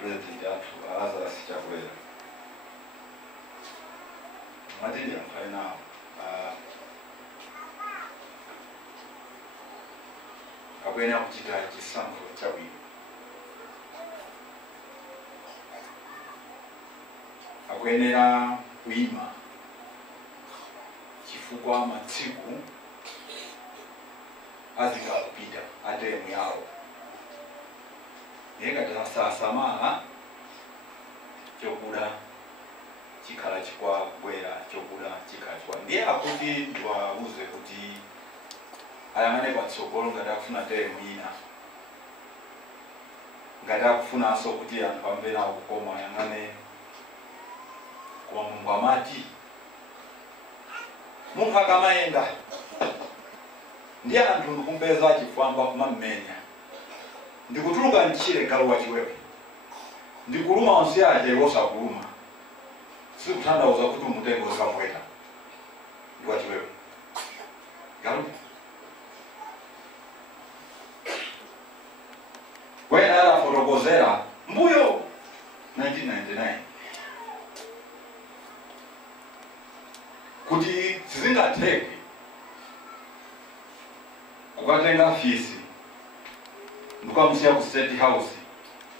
President yathu Lazarus Chakwera matindi amfana akwena kuchita chisankho chabwino akwenera kuima chifukwa matsiku azikapita atemu yawo nenga tasasamala chokuda chikhala chikwabwera chokuda chikhala chikwa ndiye akuti ndiwauze kuti ayang'ane patsogolo ngati akufuna temu ina ngati akufunanso kuti anthu amve nawo kukoma ayang'ane kwa Mungu amati munthu akamayenda ndiye anthu ndikumpeza chifwamba kumamenya ndikutuluka nchire galu wachiwewe ndikuluma onse aje wosakuluma sikuthandauza kuti umutengo zikamweta ndi wachiwewe galu wena arafotokozera mbuyo 1999 kuti sizingatheke kukatenga fisi ndikamusiya ku State House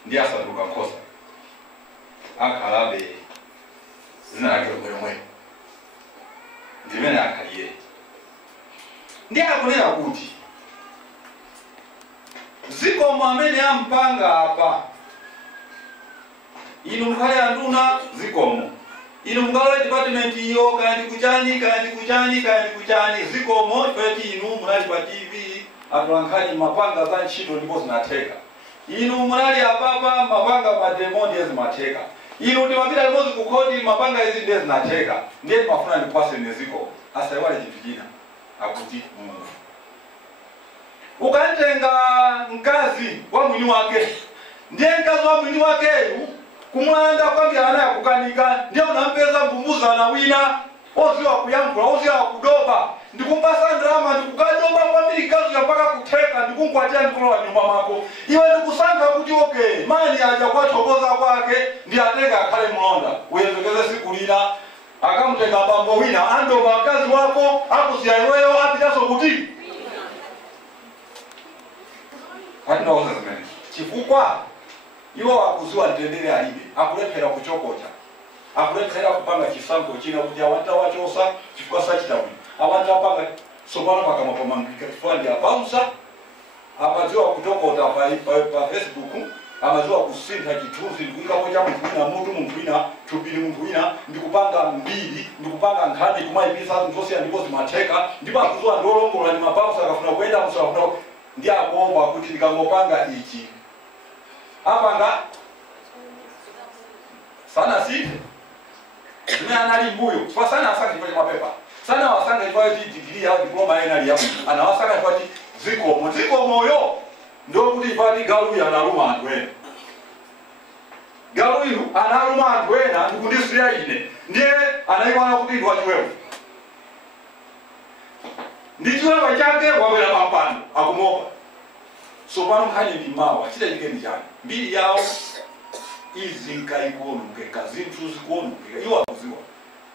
ndiye asanduka Khosa akhalabe zina lake lomwe ndimene akhaliye ndiye akunena kuti zikomo amene ampanga apa inu mukhale anduna zikomo inu mukalowe department iyo kandi kuchani zikomo peti inu munali pa TV atulankhani mapanga za ntchito ndipo zinatheka inu munali apapa mapanga mademoni zimatheka inu timapita limodzi kukhoti mapanga izi ndiye zinatheka ndiye timafuna ndipase neziko asayiwale chinthu china akuti Mulungu ukantenga mkazi wa mwini wake ndiye mkazi wa mwini wakeyu kumwanda kwambia ana yakukanika ndiye unampeza mbumbuza na wina oziwa kuyankhula oziwa kudoba ndikumpasa ndrama ndikukadoba kwambiri kazi mpaka kutheka ndikunkwatira ndikulowa nyumba mwako iwe ndikusankha kuti okay mani aja kwathokoza kwake ndi atenga akhale mlonda uyembekeze siku lina akamutenga bambo wina andoba mkazi wako akusiya iweyo apitaso kuti hatinaoza zimene chifukwa iwo wakuziwa ndendere alibe akulephera kuchokocha akulephera kupanga chisankho china kuti awanta wachosa chifukwa sachitawini awanta apanga sopano pakama pamangika chifukwa ndi abausa amaziwa kutokota pa Facebook amaziwa kusintha chithunzi ndikuikapo cha munthu wina mutu munthu wina thupili munthu wina ndikupanga mbiri ndikupanga nkhani kumayipisa nthosi ndipo zimatheka ndipo akuziwa ndolongola ndi mabausa akafuna kuyenda musafuna ndi akuomba kuti ndikangopanga ichi apanga sana site zimene anali mbuyo kwa sana asaka chifukwa cha mapepa sana wasanga chifukwa cha degree ya diploma ena liyamu anawasaka chifukwa cha zikomoyo ndio kuti ipati galu ya analuma anthu ena galu inu analuma anthu ena ndikundisiya ine ndiye anayiwana kuti ndi wachiwewe ndi chiwewe chake wawera pampando akumopa so pano nkhani ndi mawa chitachike ndi chani mbiri yawo izi nkaikuonongeka zinthu zikuonongeka iwo akuziwa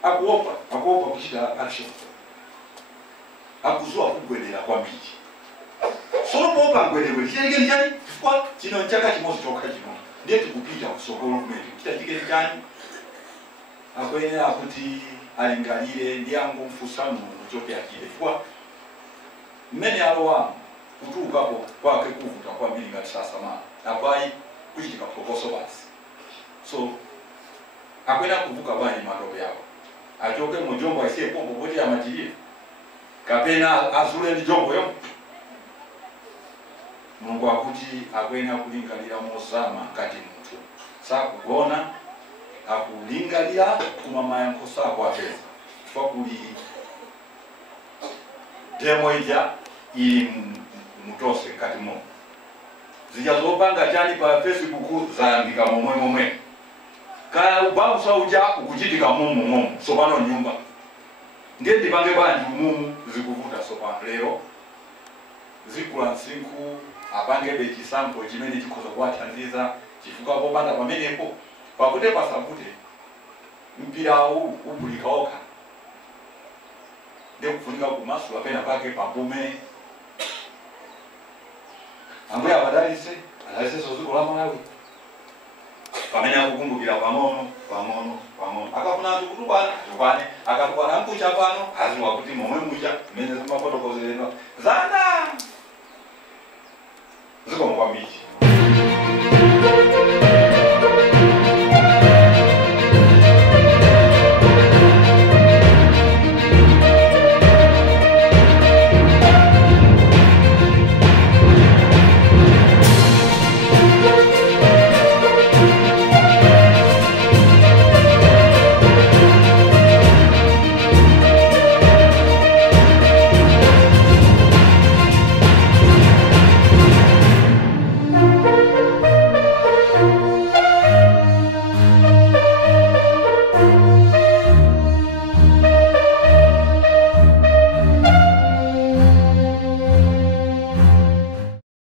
akuopa kuchita action akuziwa kugwedera kwambiri sopopa ngwedere chitachike ndi chani chifukwa chino nchaka chimodzi chokha chino ndiye tikupita kusokolo kumene chitachike ndi chani akwenera kuti alingalire ndi angomfunsa Mulungu chopyachire chifukwa mmene alowa kutukapo kwake kuvuta kwambiri ngati sasamala apai kuchitika phokoso basi so akwena kuvuka bwanji matope yawo achoke mu jombo asiye pombo poti amatirire kapena azule ndi jombo yo Mulungu akuti akwena kulingalira mozama ngati munthu sakugona akulingalira kumama yankhosa kwapeza chifukwa kuli demo ija ili mutose kati mo zijazopanga chani pa Facebook zaandika momwe kaya ubabusa uja ukuchitika momwe sopano nyumba ndiye ndipange bwanji mumu zikuvuta sopano lero zikula nsinku apangebe chisankho chimene chikhoza kuwathandiza chifukwa popanda pamenepo pakute pasapute mpira ubulika okha ndikufunika kumasula pena pake papume. Ambuye abadalise ziko la Malawi pamene akukumbukira pang'ono akafuna anthu kutubana tubane akatukwana mkucha pano aziwa kuti momwe mucha mmene zimafotokozeredwa zana zikomo kwambiri.